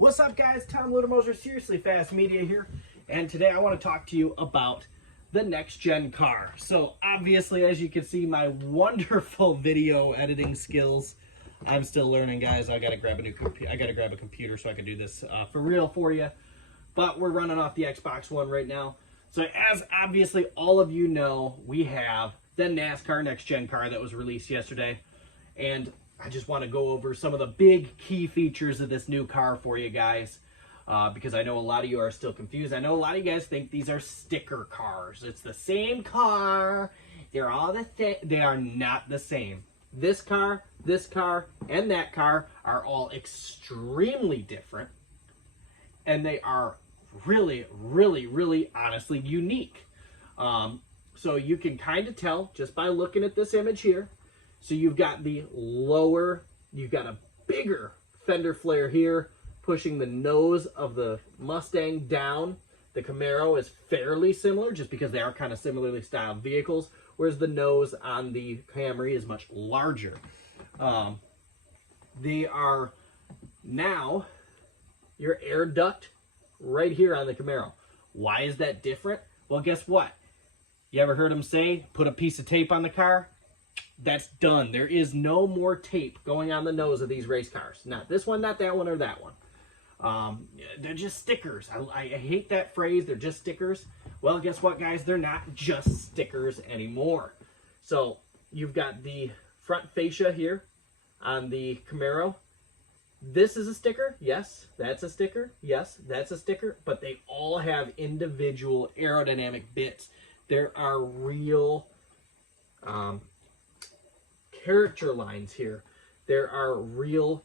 What's up, guys? Tom Littermoser, Seriously Fast Media here, and today I want to talk to you about the next gen car. So obviously, as you can see, my wonderful video editing skills, I'm still learning, guys. I gotta grab a computer so I can do this for real for you. But we're running off the Xbox One right now. So as obviously all of you know, we have the NASCAR next gen car that was released yesterday, and I just want to go over some of the big key features of this new car for you guys, because I know a lot of you are still confused. I know a lot of you guys think these are sticker cars. It's the same car. They're all the same. They are not the same. This car, and that car are all extremely different, and they are really, really, really honestly unique. So you can kind of tell just by looking at this image here. So you've got you've got a bigger fender flare here, pushing the nose of the Mustang down. The Camaro is fairly similar, just because they are kind of similarly styled vehicles, whereas the nose on the Camry is much larger. They are now your air duct right here on the Camaro. Why is that different? Well, guess what? You ever heard them say, put a piece of tape on the car? That's done. There is no more tape going on the nose of these race cars. Not this one, not that one, or that one. They're just stickers. I hate that phrase. They're just stickers. Well, guess what, guys? They're not just stickers anymore. So you've got the front fascia here on the Camaro. This is a sticker. Yes, that's a sticker. Yes, that's a sticker. But they all have individual aerodynamic bits. There are real character lines here. There are real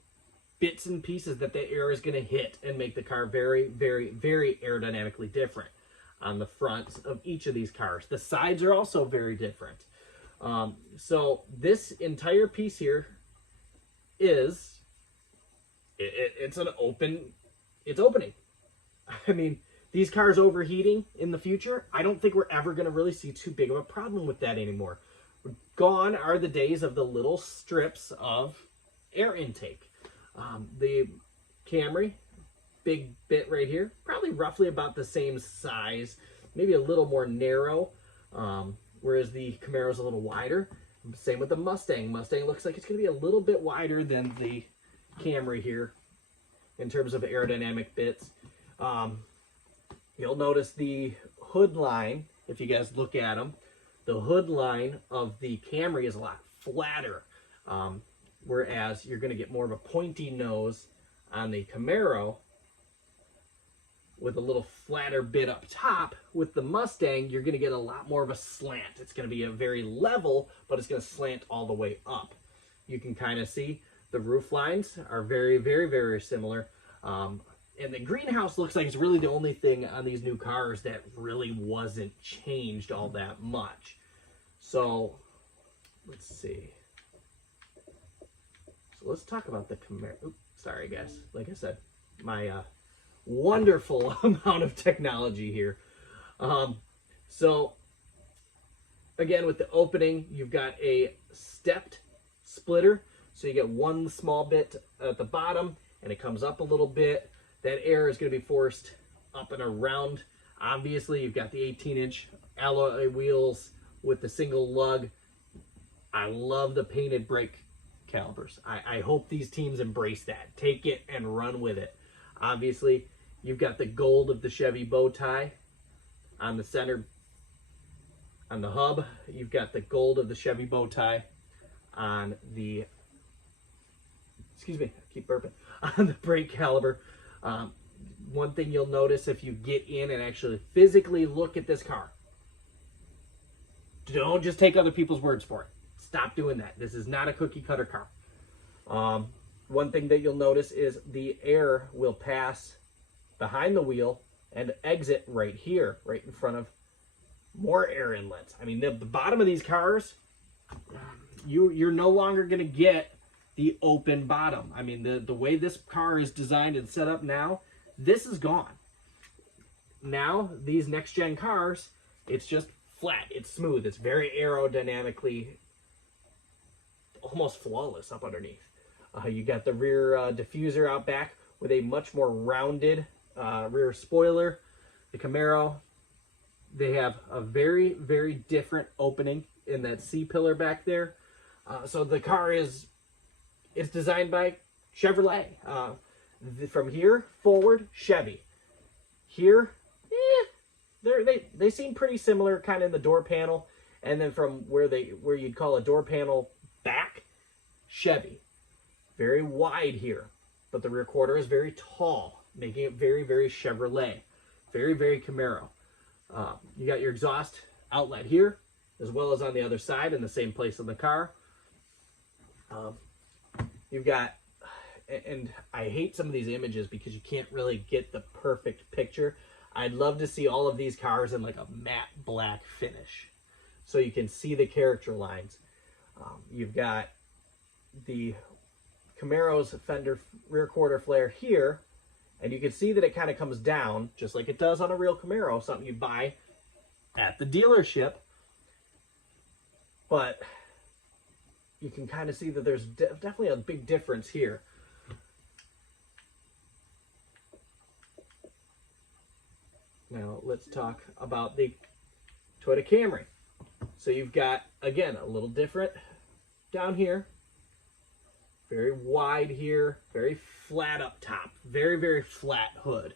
bits and pieces that the air is going to hit and make the car very, very, very aerodynamically different on the fronts of each of these cars. The sides are also very different. So this entire piece here is, it's opening. I mean, these cars overheating in the future, I don't think we're ever going to really see too big of a problem with that anymore. Gone are the days of the little strips of air intake. The Camry, big bit right here, probably roughly about the same size, maybe a little more narrow, whereas the Camaro is a little wider. Same with the Mustang. Mustang looks like it's going to be a little bit wider than the Camry here in terms of aerodynamic bits. You'll notice the hood line, if you guys look at them, the hood line of the Camry is a lot flatter, whereas you're going to get more of a pointy nose on the Camaro with a little flatter bit up top. With the Mustang, you're going to get a lot more of a slant. It's going to be a very level, but it's going to slant all the way up. You can kind of see the roof lines are very, very, very similar. And the greenhouse looks like it's really the only thing on these new cars that really wasn't changed all that much. So, let's see. So let's talk about the Camaro. Oops, sorry, guys. Like I said, my wonderful amount of technology here. So, again, with the opening, you've got a stepped splitter. So you get one small bit at the bottom, and it comes up a little bit. That air is going to be forced up and around. Obviously, you've got the 18-inch alloy wheels with the single lug. I love the painted brake calipers. I hope these teams embrace that. Take it and run with it. Obviously, you've got the gold of the Chevy bow tie on the center, on the hub. You've got the gold of the Chevy bow tie on the, excuse me, I keep burping, on the brake caliper. One thing you'll notice if you get in and actually physically look at this car, don't just take other people's words for it. Stop doing that. This is not a cookie cutter car. One thing that you'll notice is the air will pass behind the wheel and exit right here, right in front of more air inlets. I mean, the bottom of these cars, you're no longer going to get the open bottom. I mean, the way this car is designed and set up now, this is gone. Now, these next gen cars, it's just flat, it's smooth, it's very aerodynamically almost flawless up underneath. You got the rear diffuser out back. with a much more rounded rear spoiler. The Camaro, they have a very, very different opening in that C-pillar back there. So the car it's designed by Chevrolet. From here forward, Chevy. Here, they seem pretty similar, kind of in the door panel, and then from where you'd call a door panel back, Chevy. Very wide here, but the rear quarter is very tall, making it very, very Chevrolet. Very, very Camaro. You got your exhaust outlet here, as well as on the other side in the same place in the car. You've got, and I hate some of these images because you can't really get the perfect picture. I'd love to see all of these cars in like a matte black finish, so you can see the character lines. You've got the Camaro's fender rear quarter flare here, and you can see that it kind of comes down just like it does on a real Camaro, something you buy at the dealership. But you can kind of see that there's definitely a big difference here. Now let's talk about the Toyota Camry. So you've got, again, a little different down here. Very wide here, very flat up top, very, very flat hood.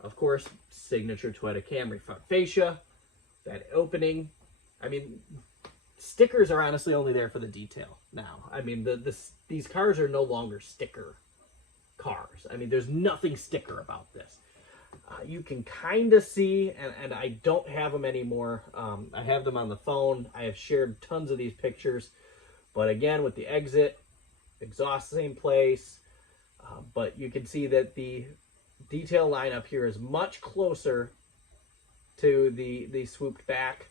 Of course, signature Toyota Camry front fascia, that opening. I mean, stickers are honestly only there for the detail now. I mean, these cars are no longer sticker cars. I mean, there's nothing sticker about this. You can kind of see, and I don't have them anymore. I have them on the phone. I have shared tons of these pictures. But again, with the exit, exhaust same place. But you can see that the detail line up here is much closer to the swooped back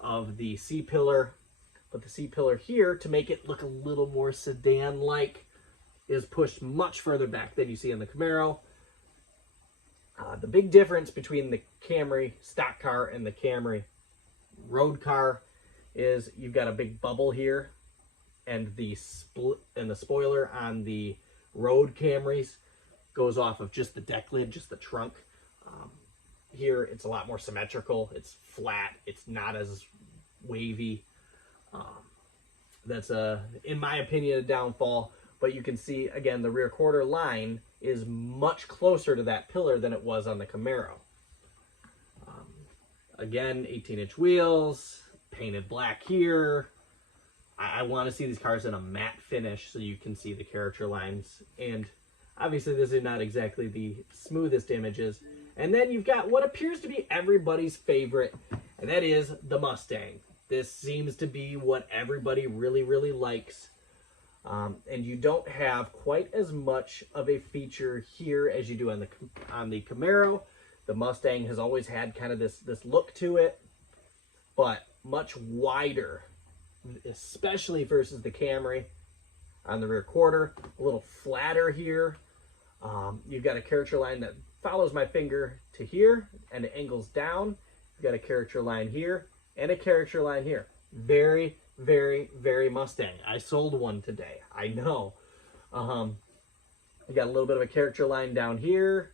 of the C-pillar. But the C-pillar here, to make it look a little more sedan-like, is pushed much further back than you see in the Camaro. The big difference between the Camry stock car and the Camry road car is you've got a big bubble here, and the spoiler on the road Camrys goes off of just the deck lid, just the trunk. Here it's a lot more symmetrical. It's flat. It's not as wavy. That's in my opinion, a downfall. But you can see, again, the rear quarter line is much closer to that pillar than it was on the Camaro. Again, 18-inch wheels, painted black here. I want to see these cars in a matte finish so you can see the character lines. And obviously, this is not exactly the smoothest images. And then you've got what appears to be everybody's favorite, and that is the Mustang. This seems to be what everybody really, really likes. And you don't have quite as much of a feature here as you do on the Camaro. The Mustang has always had kind of this look to it, but much wider, especially versus the Camry on the rear quarter. A little flatter here. You've got a character line that follows my finger to here, and it angles down. You've got a character line here, and a character line here. Very, very, very Mustang. I sold one today. I know. You got a little bit of a character line down here.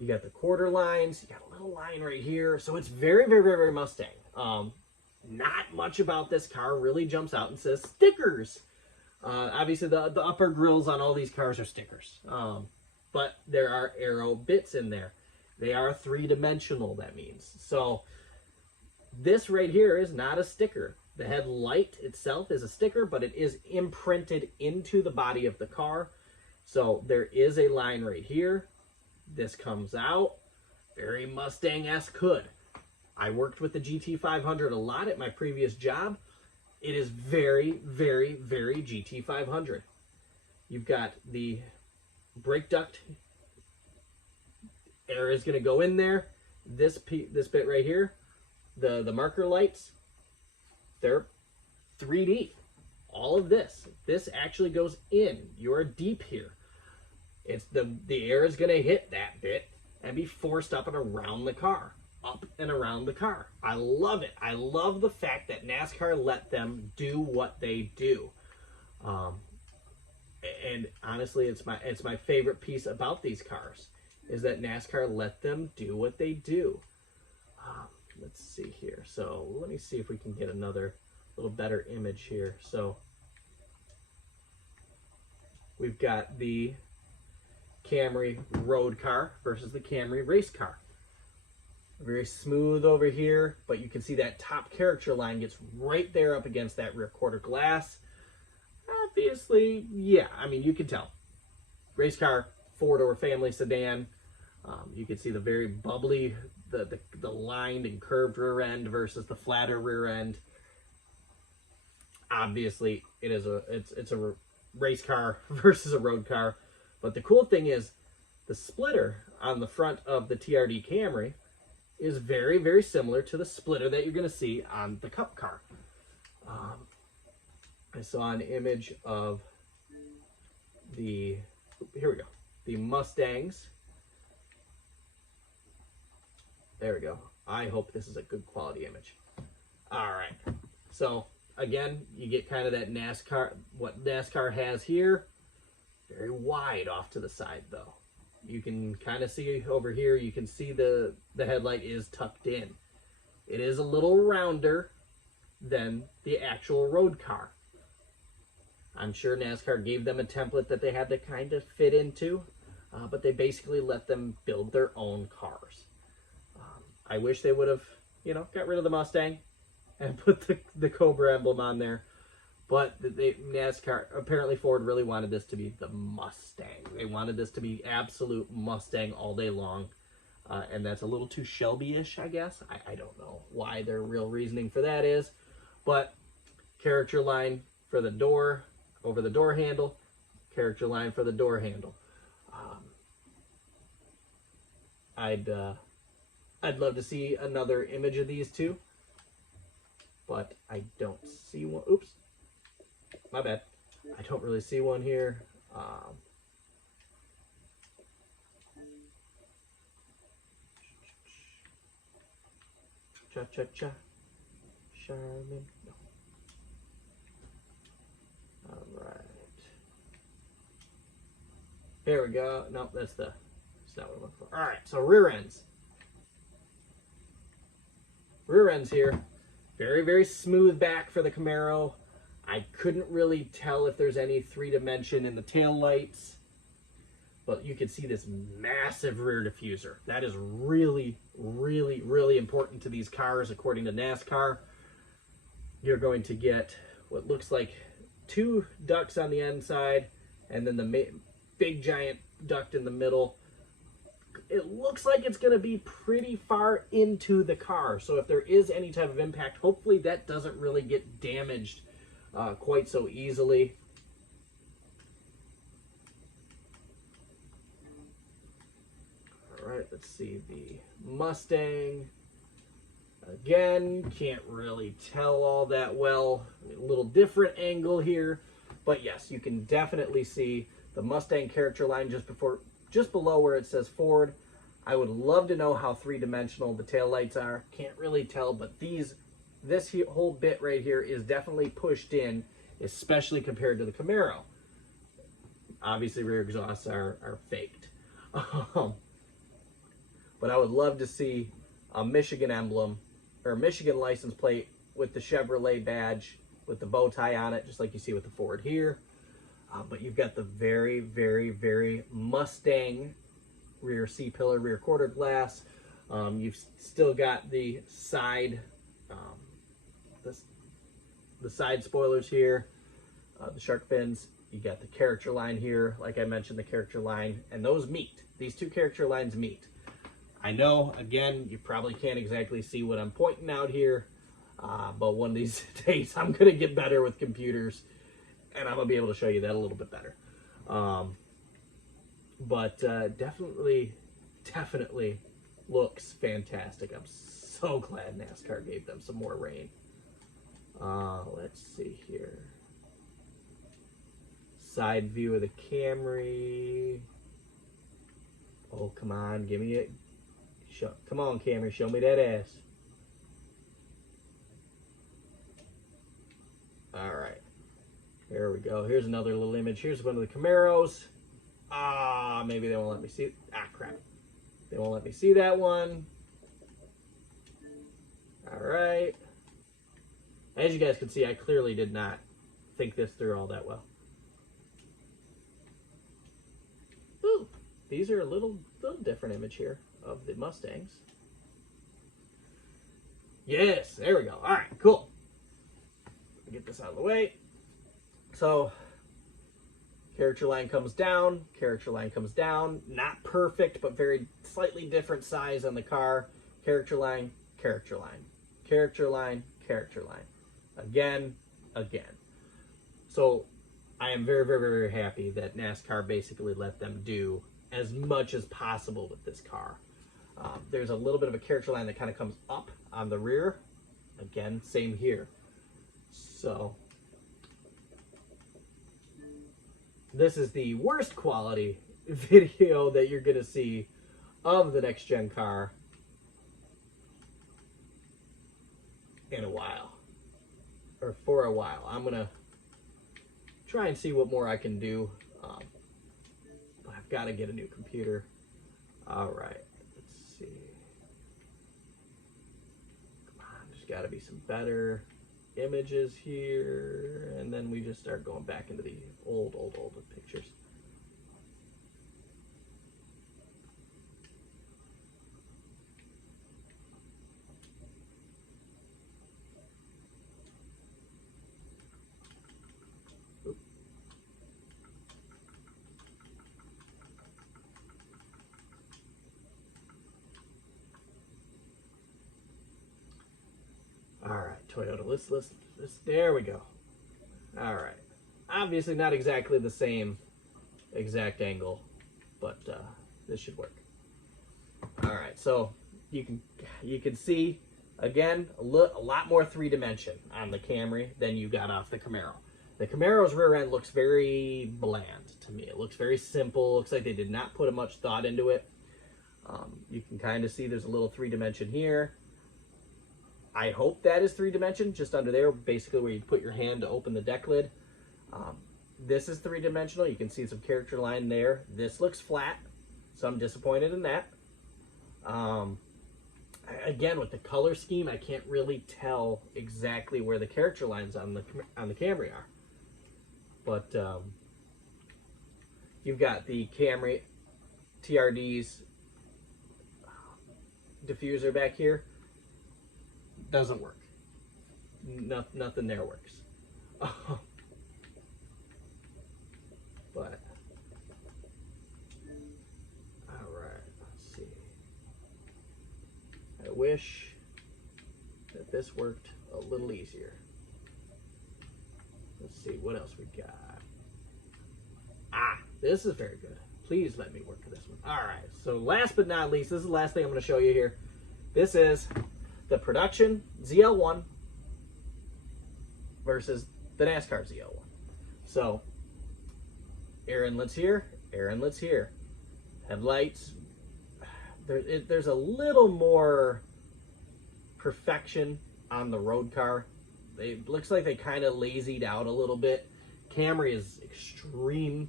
You got the quarter lines. You got a little line right here. So it's very, very, very, very Mustang. Not much about this car really jumps out and says stickers. Obviously, the upper grills on all these cars are stickers. But there are Aero bits in there. They are three-dimensional, that means. So this right here is not a sticker. The headlight itself is a sticker, but it is imprinted into the body of the car. So there is a line right here. This comes out. Very Mustang-esque hood. I worked with the GT500 a lot at my previous job. It is very, very, very GT500. You've got the brake duct. Air is going to go in there. This bit right here, the marker lights, they're 3D. All of this actually goes in. You're deep here. It's the air is going to hit that bit and be forced up and around the car. Up and around the car. I love it. I love the fact that NASCAR let them do what they do. And honestly, it's my favorite piece about these cars is that NASCAR let them do what they do. Let's see here. So let me see if we can get another little better image here. So we've got the Camry road car versus the Camry race car. Very smooth over here, but you can see that top character line gets right there up against that rear quarter glass. Obviously, yeah, I mean, you can tell. Race car, four-door family sedan. You can see the very bubbly, the lined and curved rear end versus the flatter rear end. Obviously, it's a race car versus a road car. But the cool thing is the splitter on the front of the TRD Camry is very, very similar to the splitter that you're going to see on the Cup car. I saw an image of here we go, the Mustangs. There we go. I hope this is a good quality image. All right. So again, you get kind of that NASCAR, what NASCAR has here. Very wide off to the side though. You can kind of see over here, you can see the headlight is tucked in. It is a little rounder than the actual road car. I'm sure NASCAR gave them a template that they had to kind of fit into, but they basically let them build their own cars. I wish they would have, got rid of the Mustang and put the Cobra emblem on there. But NASCAR, apparently Ford really wanted this to be the Mustang. They wanted this to be absolute Mustang all day long. And that's a little too Shelby-ish, I guess. I don't know why their real reasoning for that is. But character line for the door, over the door handle, character line for the door handle. I'd love to see another image of these two, but I don't see one. Oops, my bad. I don't really see one here. Cha-cha-cha. Charmin. No. All right. There we go. No, that's not what I'm looking for. All right, so rear ends. Rear ends here. Very, very smooth back for the Camaro. I couldn't really tell if there's any 3-dimension in the tail lights, but you can see this massive rear diffuser. That is really, really, really important to these cars, according to NASCAR. You're going to get what looks like 2 ducts on the inside, and then the big giant duct in the middle. It looks like it's going to be pretty far into the car, so if there is any type of impact, hopefully that doesn't really get damaged quite so easily. All right, let's see the Mustang. Again, can't really tell all that well. A little different angle here, but yes, you can definitely see the Mustang character line just below where it says Ford. I would love to know how 3-dimensional the taillights are. Can't really tell, but this whole bit right here is definitely pushed in, especially compared to the Camaro. Obviously, rear exhausts are faked. But I would love to see a Michigan emblem or Michigan license plate with the Chevrolet badge with the bow tie on it, just like you see with the Ford here. But you've got the very, very, very Mustang rear C-pillar, rear quarter glass. You've still got the side, the side spoilers here, the shark fins. You got the character line here, like I mentioned, the character line, and those meet. These 2 character lines meet. I know, again, you probably can't exactly see what I'm pointing out here, but one of these days I'm going to get better with computers, and I'm going to be able to show you that a little bit better. But definitely looks fantastic. I'm so glad NASCAR gave them some more rain. Let's see here. Side view of the Camry. Oh, come on, give me it. Come on, Camry, show me that ass. All right. There we go. Here's another little image. Here's one of the Camaros. Maybe they won't let me see it. Crap. They won't let me see that one. All right. As you guys can see, I clearly did not think this through all that well. Ooh, these are a little different image here of the Mustangs. Yes, there we go. All right, cool. Get this out of the way. So, character line comes down, character line comes down. Not perfect, but very slightly different size on the car. Character line, character line. Character line, character line. Again. So, I am very, very, very happy that NASCAR basically let them do as much as possible with this car. There's a little bit of a character line that kind of comes up on the rear. Again, same here. So, this is the worst quality video that you're going to see of the next gen car in a while, or for a while. I'm going to try and see what more I can do, but I've got to get a new computer. All right, let's see. Come on, there's got to be some better images here, and then we just start going back into the old pictures. All right, Toyota, let's, there we go. All right. Obviously not exactly the same exact angle, but this should work. All right, so you can see, again, a lot more three-dimension on the Camry than you got off the Camaro. The Camaro's rear end looks very bland to me. It looks very simple. Looks like they did not put much thought into it. You can kind of see there's a little three-dimension here. I hope that is three-dimension, just under there, basically where you put your hand to open the deck lid. This is three-dimensional. You can see some character line there. This looks flat, so I'm disappointed in that. Again, with the color scheme, I can't really tell exactly where the character lines on the Camry are. But you've got the Camry TRD's diffuser back here. Doesn't work. Nothing there works. But all right, let's see. I wish that this worked a little easier. Let's see what else we got. This is very good. Please let me work for this one. All right, so last but not least, this is the last thing I'm going to show you here. This is the production ZL1 versus the NASCAR ZL1. So, air inlets here, air inlets here. Headlights, there's a little more perfection on the road car. It looks like they kind of lazied out a little bit. Camry is extreme.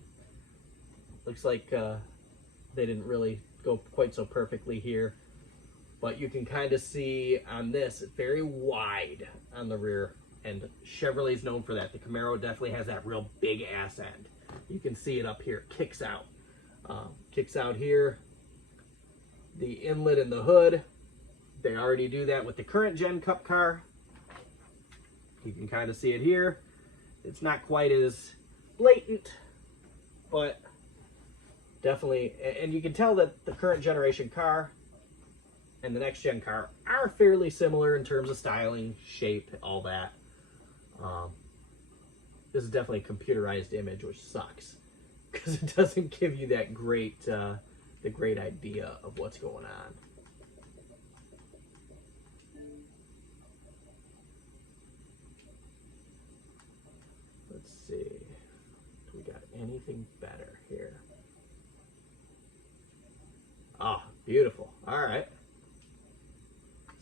Looks like they didn't really go quite so perfectly here. But you can kind of see on this, it's very wide on the rear, and Chevrolet's known for that. The Camaro definitely has that real big ass end. You can see it up here, kicks out. Kicks out here. The inlet and the hood, they already do that with the current gen Cup car. You can kind of see it here. It's not quite as blatant, but definitely, and you can tell that the current generation car and the next gen car are fairly similar in terms of styling, shape, all that. This is definitely a computerized image, which sucks because it doesn't give you that great, the great idea of what's going on. Let's see, do we got anything better here? Beautiful. All right.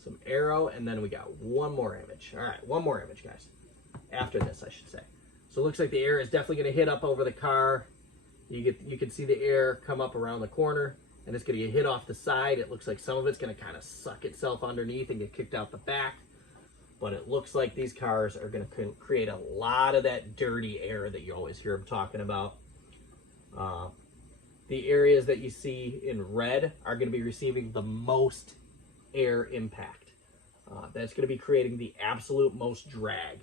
Some Aero, and then we got one more image. All right, one more image, guys. After this, I should say. So So it looks like the air is definitely going to hit up over the car. You can see the air come up around the corner, and it's going to get hit off the side. It looks like some of it's going to kind of suck itself underneath and get kicked out the back. But it looks like these cars are going to create a lot of that dirty air that you always hear them talking about. The areas that you see in red are going to be receiving the most air impact. That's going to be creating the absolute most drag.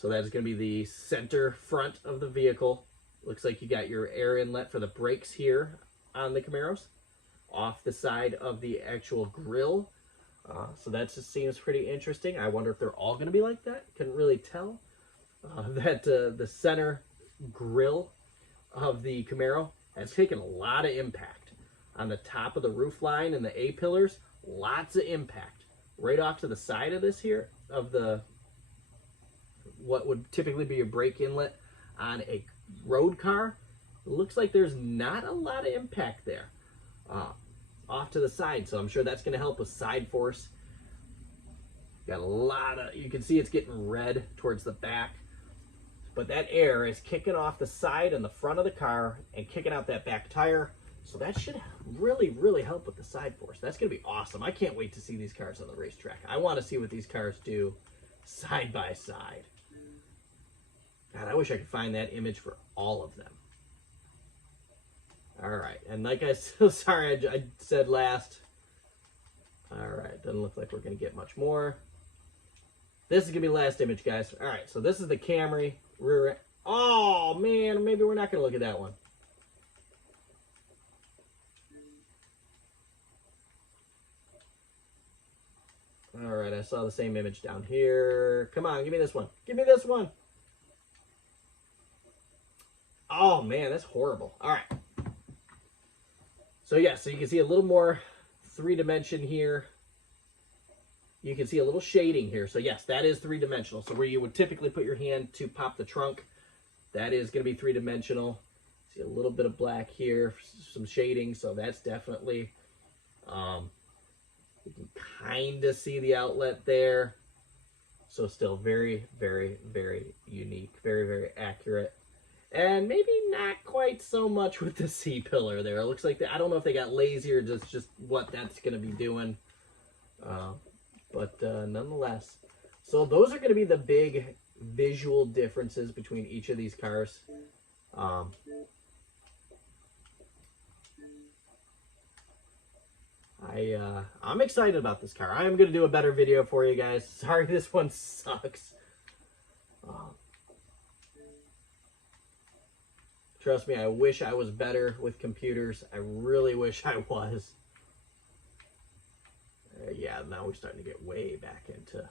So that's going to be the center front of the vehicle. Looks like you got your air inlet for the brakes here on the Camaros, off the side of the actual grille. So that just seems pretty interesting. I wonder if they're all going to be like that. Couldn't really tell. The center grille of the Camaro has taken a lot of impact. On the top of the roof line and the A-pillars, lots of impact. Right off to the side of this here, of the what would typically be a brake inlet on a road car, it looks like there's not a lot of impact there. Off to the side, so I'm sure that's going to help with side force. Got a lot of, you can see it's getting red towards the back, but that air is kicking off the side and the front of the car and kicking out that back tire, so that should really, really help with the side force. That's going to be awesome. I can't wait to see these cars on the racetrack. I want to see what these cars do side by side. God, I wish I could find that image for all of them. All right, and like I said, sorry, I said last. All right, doesn't look like we're going to get much more. This is going to be the last image, guys. All right, so this is the Camry rear end. Oh, man, maybe we're not going to look at that one. All right, I saw the same image down here. Come on, give me this one. Give me this one. Oh, man, that's horrible. All right. So, yeah, so you can see a little more three-dimension here. You can see a little shading here. So, yes, that is three-dimensional. So, where you would typically put your hand to pop the trunk, that is going to be three-dimensional. See a little bit of black here, some shading. So, that's definitely, you can kind of see the outlet there. So, still very, very, very unique, very, very accurate. And maybe not quite so much with the C-pillar there. It looks like, I don't know if they got lazy or just what that's going to be doing. But nonetheless. So those are going to be the big visual differences between each of these cars. I'm excited about this car. I am going to do a better video for you guys. Sorry, this one sucks. Trust me, I wish I was better with computers. I really wish I was. Yeah, now we're starting to get way back into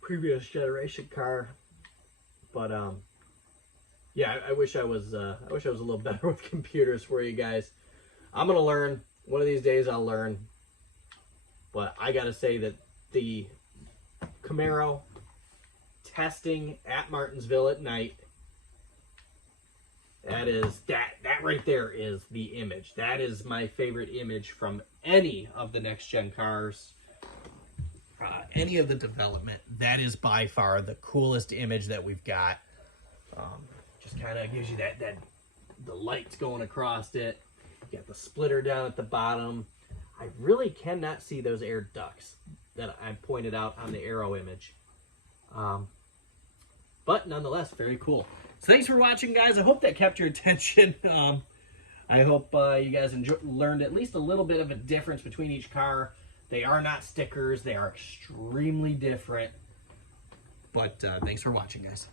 previous generation car. But yeah, I wish I was a little better with computers for you guys. I'm gonna learn. One of these days I'll learn. But I gotta say that the Camaro testing at Martinsville at night, that right there is the image. That is my favorite image from any of the next gen cars, any of the development. That is by far the coolest image that we've got. Just kind of gives you that the lights going across it. You got the splitter down at the bottom. I really cannot see those air ducts that I pointed out on the Aero image. But nonetheless, very cool. So thanks for watching, guys. I hope that kept your attention. I hope you guys learned at least a little bit of a difference between each car. They are not stickers. They are extremely different. But thanks for watching, guys.